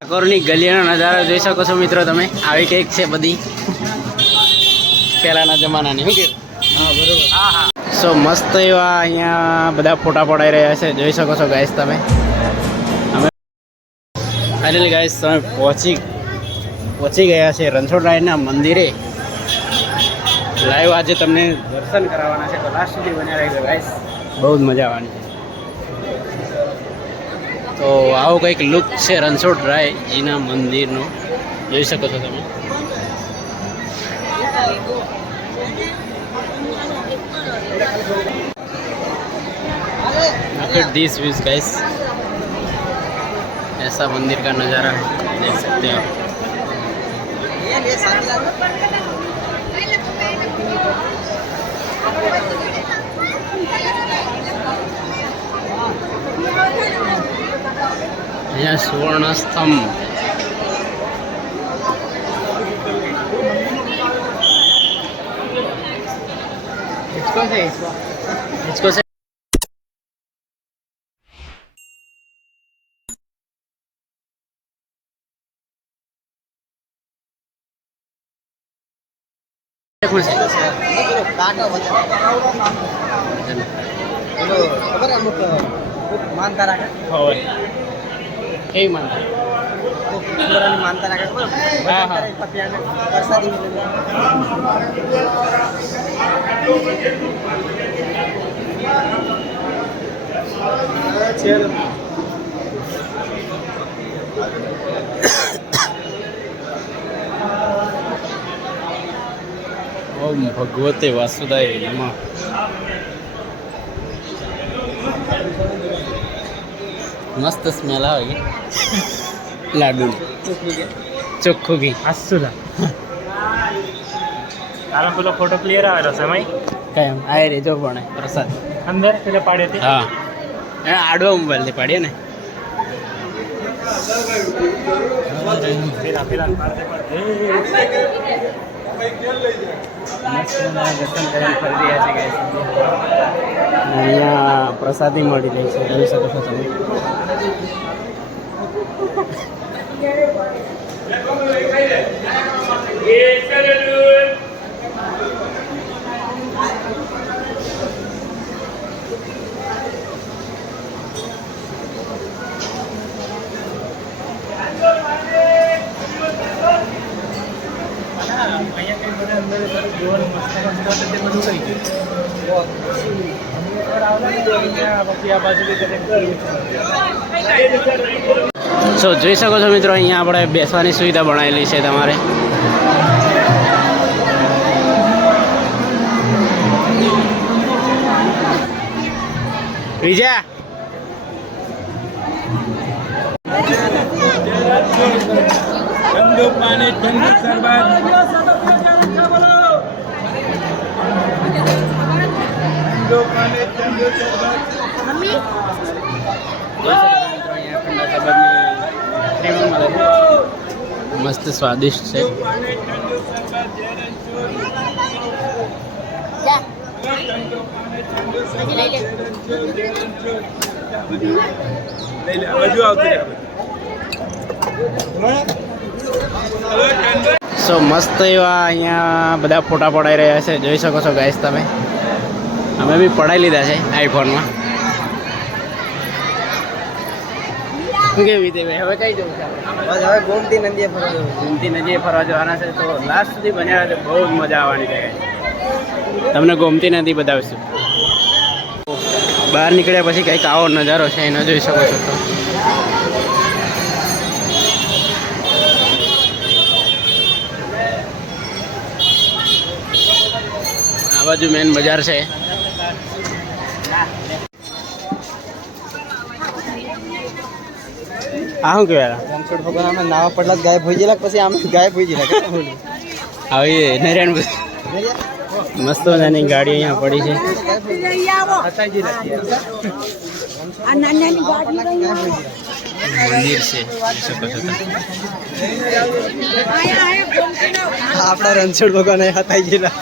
ઠાકોરની ગલીનો નજારો જોઈ શકો છો મિત્રો તમે. આવી કંઈક છે બધી પહેલાના જમાનાની. શું કેવું? હા બરોબર. હા હા. સો મસ્ત એવા અહીંયા બધા ફોટા પડાઈ રહ્યા છે, જોઈ શકો છો ગાઈસ તમે. અમે ફાઇનલી ગાઈસ તમે પહોંચી ગયા છે રણછોડરાયના મંદિરે. લાઈવ આજે તમને દર્શન કરાવવાના છે, તો લાસ્ટ સુધી બન્યા રહેજો ગાઈસ, બહુ જ મજા આવવાની છે. તો આવો કંઈક લુક છે રણછોડરાયજીના મંદિરનો, જોઈ શકો છો તમે. Look at these views guys, ऐसा मंदिर का नज़ारा देख सकते हैं आप. यहाँ स्वर्ण स्तंभ, इसको से માનતા રાખે કેવી માનતા માનતા રાખે હા હા પ્રસાદી ઓમ ભગવતે વાસુદેવાય નમઃ. મસ્ત સ્મેલ આવે કે લાડુ ચોખ્ખું ઘી આસુલા. તારા પેલો ફોટો ક્લિયર આવેલો છે મય કાયમ આ રેજો પણ પ્રસાદ અંદર પેલે પાડ્યો હતી. હા એ આડો મોબાઈલથી પાડીએ ને. પેલા દર્શન કરીને ફરી રહ્યા છે ગાઈસ. અહીંયા પ્રસાદી મળી રહી છે, જોઈ શકો છો તમે. સો જોઈ શકો છો મિત્રો, અહીંયા આપણે બેસવાની સુવિધા બનાવેલી છે તમારે. વિજય ઠંડુ પાણી ઠંડુ શરબત મસ્ત સ્વાદિષ્ટ છે. સો મસ્ત એવા અહીંયા બધા ફોટા પડાઈ રહ્યા છે, જોઈ શકો છો ગાઈસ તમે. અમે બી પડાઈ લીધા છે આઈફોનમાં. કેવી રીતે હવે કઈ જવું છે? હવે ગોમતી નદીએ ફરવા જવું. ગોમતી નદીએ ફરવા જવાના છે, તો લાસ્ટ સુધી બન્યા છે, બહુ જ મજા આવવાની છે. તમને ગોમતી નદી બતાવીશું. બહાર નીકળ્યા પછી કંઈક આવો નજારો છે, એનો જોઈ શકો છો. તો આ બાજુ મેન બજાર છે. આ શું કહેવાય? રણછોડ ભગવાન અમે નાવા પડલા ગાયબ હોઈ ગયેલા, પછી અમે ગાયબ હોઈ ગયેલા. આવી નારાયણ મસ્ત મજાની ગાડી અહીંયા પડી છે. મંદિર છે, આપણા રણછોડ ભગવાન હતાઈ ગયેલા.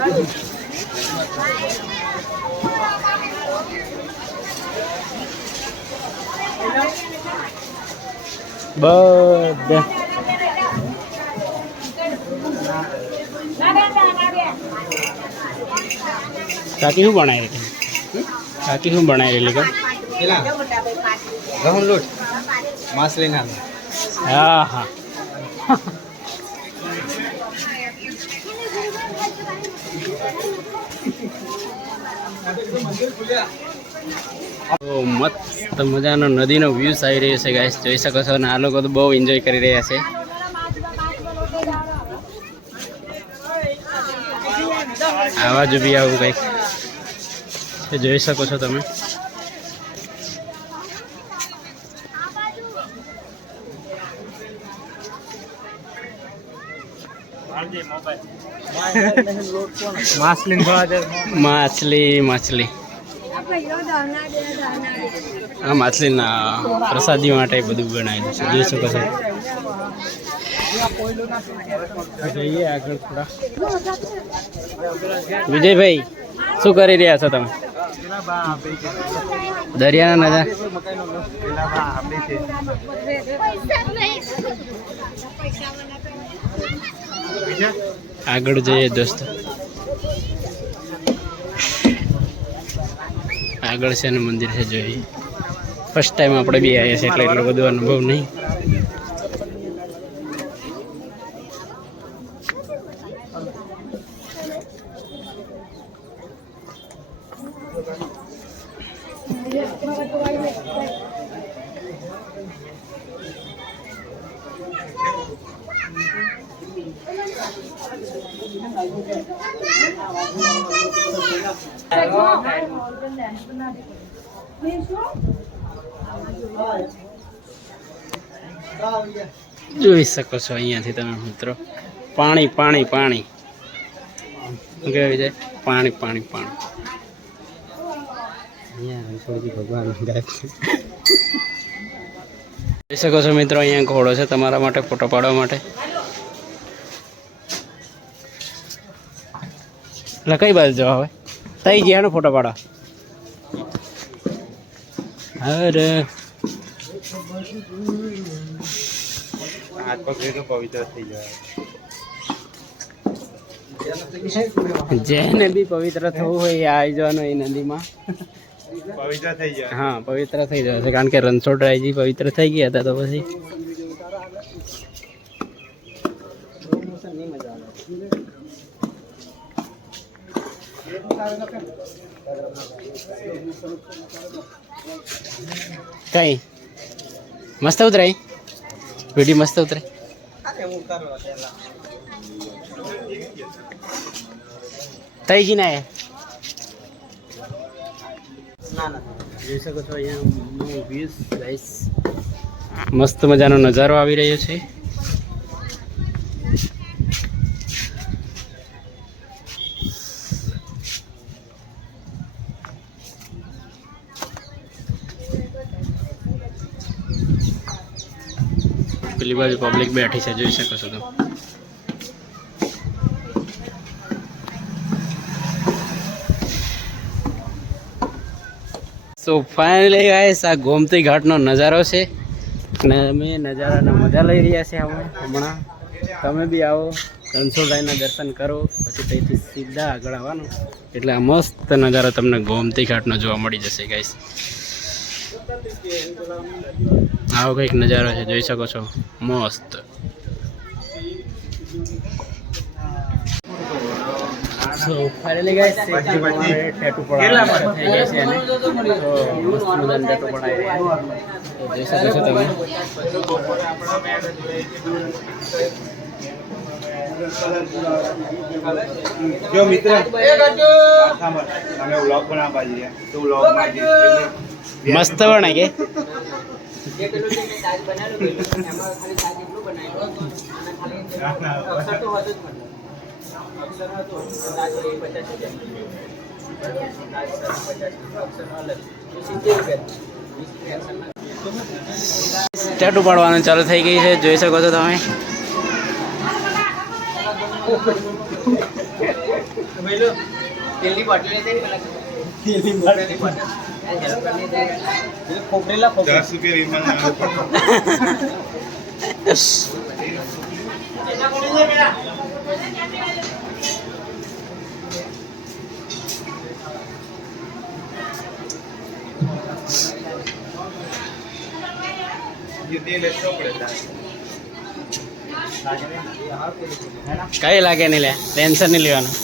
બધા કાકી શું બનાવી રહેલી? કાકી શું બનાવી રહેલી કે? ઘઉં લોટ માસલીના હા હા. તો મસ્ત મજાનો નદીનો વ્યૂઝ આવી રહ્યો છે ગાઈસ, જોઈ શકો છો. અને આ લોકો તો બહુ એન્જોય કરી રહ્યા છે. આવા જ બી આવું કંઈક જોઈ શકો છો તમે. માછલી માછલી આ માછલીના પ્રસાદી માટે બધું બનાવેલું છે, જોઈ શકો છો. જઈએ આગળ થોડા. વિજયભાઈ શું કરી રહ્યા છો તમે? દરિયાના નજારા આગળ જઈએ દોસ્તો. આગળ છે ને મંદિર છે, જોઈએ. ફર્સ્ટ ટાઈમ આપણે બી આવ્યા છીએ એટલે એટલો બધો અનુભવ નહીં. જોઈ શકો છો અહીંયાથી તમે મિત્રો. પાણી પાણી પાણી શું કહેવાય છે? પાણી પાણી પાણી. ભગવાન જોઈ શકો છો મિત્રો, અહીંયા ઘોડો છે તમારા માટે ફોટો પાડવા માટે. એટલે કઈ બાજુ જવા હવે? તઈ ગયા ને ફોટો પાડવા? અરે જેને બી પવિત્ર થવું હોય એ આવી જવાનું એ નદીમાં. પવિત્ર થઈ જાય. હા, પવિત્ર થઈ જશે. કારણ કે રણછોડરાયજી પવિત્ર થઈ ગયા હતા તો પછી કઈ મસ્ત ઉતરાય વિડીયો, મસ્ત ઉતરે. તઈ જી ના જોઈ શકો છો અહીંયા વ્યૂઝ ગાઈસ. મસ્ત મજાનો નજારો આવી રહ્યો છે. પેલી બાજુ પબ્લિક બેઠી છે, જોઈ શકો છો તમે. સો ફાઇનલી ગાઈસ આ ગોમતી ઘાટનો નજારો છે અને અમે નજારાના મજા લઈ રહ્યા છીએ હમણાં. તમે બી આવો, રણછોડરાયના દર્શન કરો, પછી ત્યાંથી સીધા આગળ આવવાનું એટલે આ મસ્ત નજારો તમને ગોમતી ઘાટનો જોવા મળી જશે ગાઈસ. આવો કંઈક નજારો છે, જોઈ શકો છો. મસ્ત. સો ફાઇનલી ગાઈસ ટેટુ પડાવવાનું થઈ ગયા છે અને તો મસ્ત મજાનું ટેટુ પડાવી રહ્યા છે, જોઈ શકો છો તમે. જો મિત્ર અમે વ્લોગ બનાવવા જઈએ તો વ્લોગમાં મસ્ત બને કે ટેટુ પાડવાનું ચાલુ થઈ ગઈ છે, જોઈ શકો છો તમે. तेली बॉटल लेते हैं तेली बॉटल खोपरेला 10 रुपये विमान ये तेल एक्स्ट्रा पड़ेगा કઈ લાગે નહીં લે ટેન્શન નહીં લેવાનું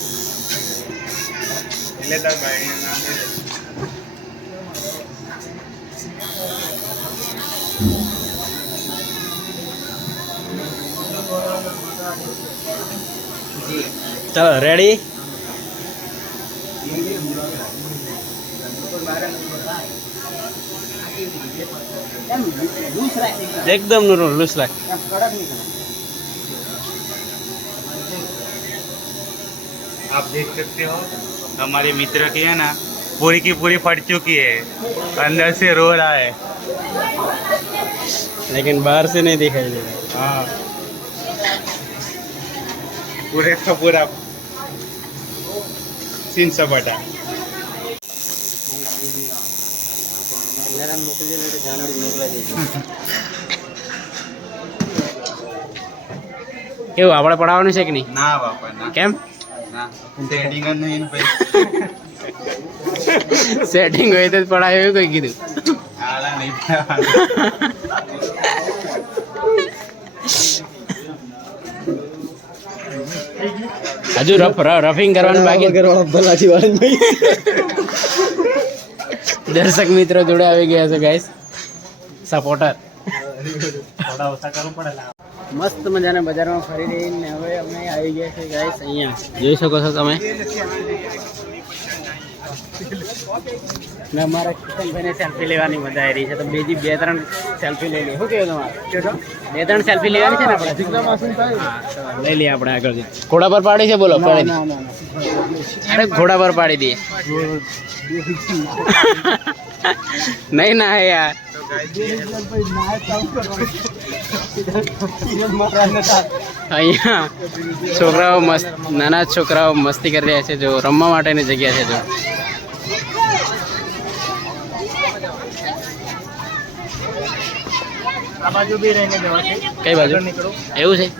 लेता भाई नाम दे ચલો રેડી એકદમ લૂસ રાખ आप देख सकते हो हमारे मित्र की है ना पूरी की पूरी फट चुकी है अंदर से रो रहा है लेकिन बाहर से नहीं दिखाई दे रहा हाँ पूरे का पूरा सीन सपाटा કેવું આપણે પડાવવાનું છે કે નહીં ના બાપા ના કેમ ના સેટિંગ જ નહીં ને ભાઈ સેટિંગ હોય તો જ પડાવે એવું કઈ કીધું આલા નહીં પડાવવાનું. હજુ રફિંગ કરવાનું બાકી દર્શક મિત્રો જોડે આવી ગયા છે ગાઈસ સપોર્ટર મસ્ત મજાના બજારમાં ફરી રહીને હવે અમે આવી ગયા છે ગાઈસ અહીંયા જોઈ શકો છો તમે ને અમારા કિશનભાઈને સેલ્ફી લેવાની મજા આવી રહી છે તો બીજી 2-3 સેલ્ફી લઈ લઈએ શું કહેવું તમારે 2-3 સેલ્ફી લેવાની છે ને આપણે હા, તો લઈ લઈએ આપણે આગળ ઘોડા પર પાડી છે બોલો પાડી અરે ઘોડા પર પાડી દઈએ નહીં ના યાર અહીંયા છોકરાઓ મસ્ત નાના છોકરાઓ મસ્તી કરી રહ્યા છે જો રમવા માટેની જગ્યા છે જો આ બાજુ બી રહીને જવા છે કઈ બાજુ એવું છે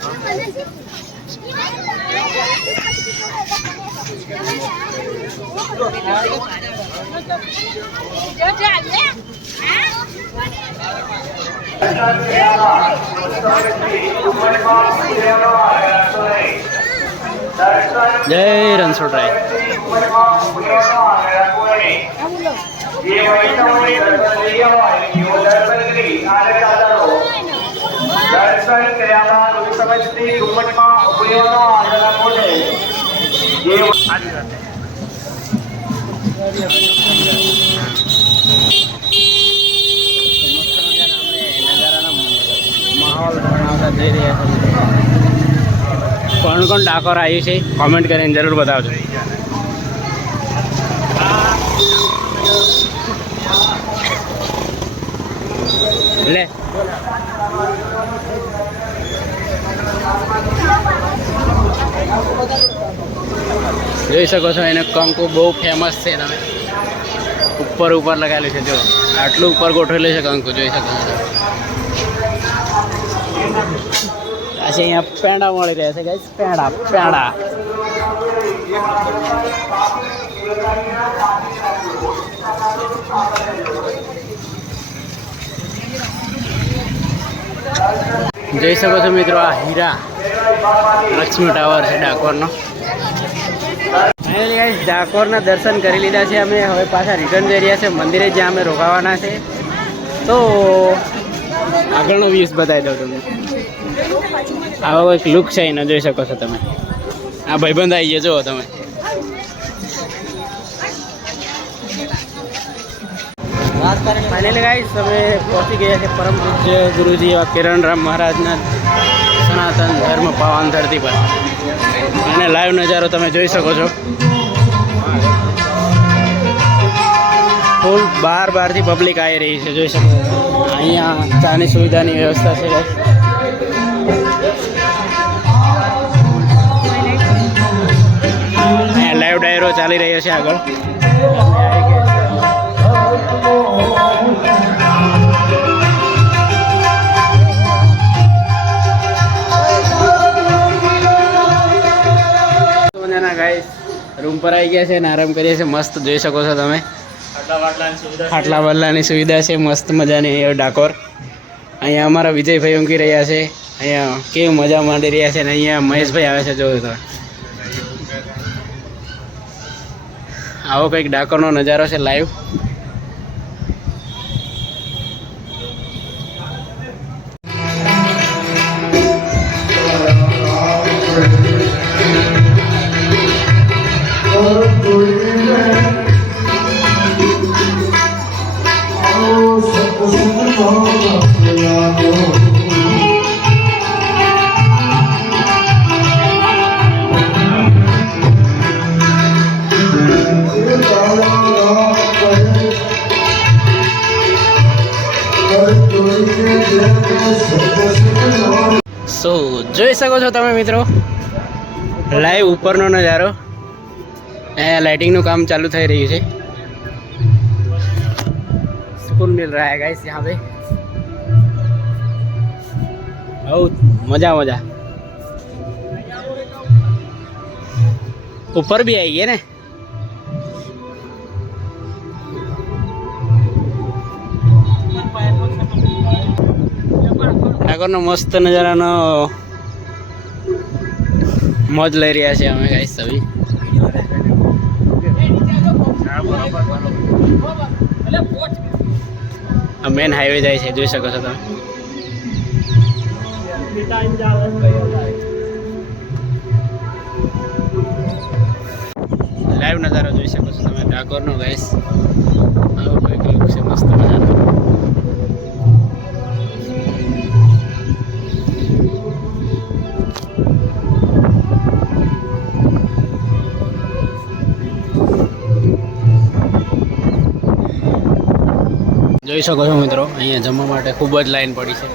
જય રણછોડરાય માહોલ બનાવતા જઈ રહ્યા છે કોણ કોણ ડાકોર આવ્યું છે કોમેન્ટ કરીને જરૂર બતાવજો લે જોઈ શકો છો એને કંકુ બહુ ફેમસ છે તમે ઉપર લગાવેલું છે જો આટલું ઉપર ગોઠવેલું છે કંકુ જોઈ શકો છો આજે અહીંયા પેંડા મળી રહ્યા છે ગાઈસ પેંડા જોઈ શકો છો મિત્રો આ હીરા લક્ષ્મી ટાવર છે ડાકોરનો ફાઇનલી ગાઈસ ડાકોરના દર્શન કરી લીધા છે અમે હવે પાછા રિટર્ન જઈ રહ્યા છે મંદિરે જ્યાં અમે રોકાવાના છે તો આગળનો વ્યૂઝ બતાવી દઉં તમને આવો એક લુક છે એનો જોઈ શકો છો તમે આ ભાઈબંધ આવી ગયો જુઓ તમે ફાઇનલી ગાઈસ અમે પહોંચી ગયા છે પરમ પૂજ્ય ગુરુજી એવા કિરણરામ મહારાજના સનાતન ધર્મ પાવન ધરતી પર અને લાઈવ નજારો તમે જોઈ શકો છો ફૂલ બહારથી પબ્લિક આવી રહી છે જોઈ શકો છો અહીંયા ચાની સુવિધાની વ્યવસ્થા છે અહીંયા લાઈવ ડાયરો ચાલી રહ્યો છે આગળ. ગાઈસ રૂમ પર આવી ગયા છે અને આરામ કરીએ છીએ. મસ્ત જોઈ શકો છો તમે, ખાટલા બાટલાની સુવિધા છે મસ્ત મજાની. અહીંયા ડાકોર, અહીંયા અમારા વિજયભાઈ ઊંઘી રહ્યા છે. અહીંયા કેવી મજા માંડી રહ્યા છે. અને અહીંયા મહેશભાઈ આવે છે, જોયું તો આવો કંઈક ડાકોરનો નજારો છે લાઈવ. સો જોઈ શકો છો તમે મિત્રો લાઈવ ઉપરનો નજારો. અહીંયા લાઇટિંગનું કામ ચાલુ થઈ રહ્યું છે. सुकून मिल रहा है गाइस यहाँ पे, बहुत मजा मजा. ऊपर भी आइए ना. ડાકોરનો મસ્ત નજારાનો મોજ લઈ રહ્યા છે અમે ગાઈસ સभी. આ મેન હાઈવે જાય છે, જોઈ શકો છો તમે. લાઈવ નજારો જોઈ શકો છો તમે ડાકોરનો ગાઈસ. આવો કંઈક લુક છે મસ્ત મજાનો. જોઈ શકો છો મિત્રો, અહીંયા જમવા માટે ખૂબ જ લાઈન પડી છે.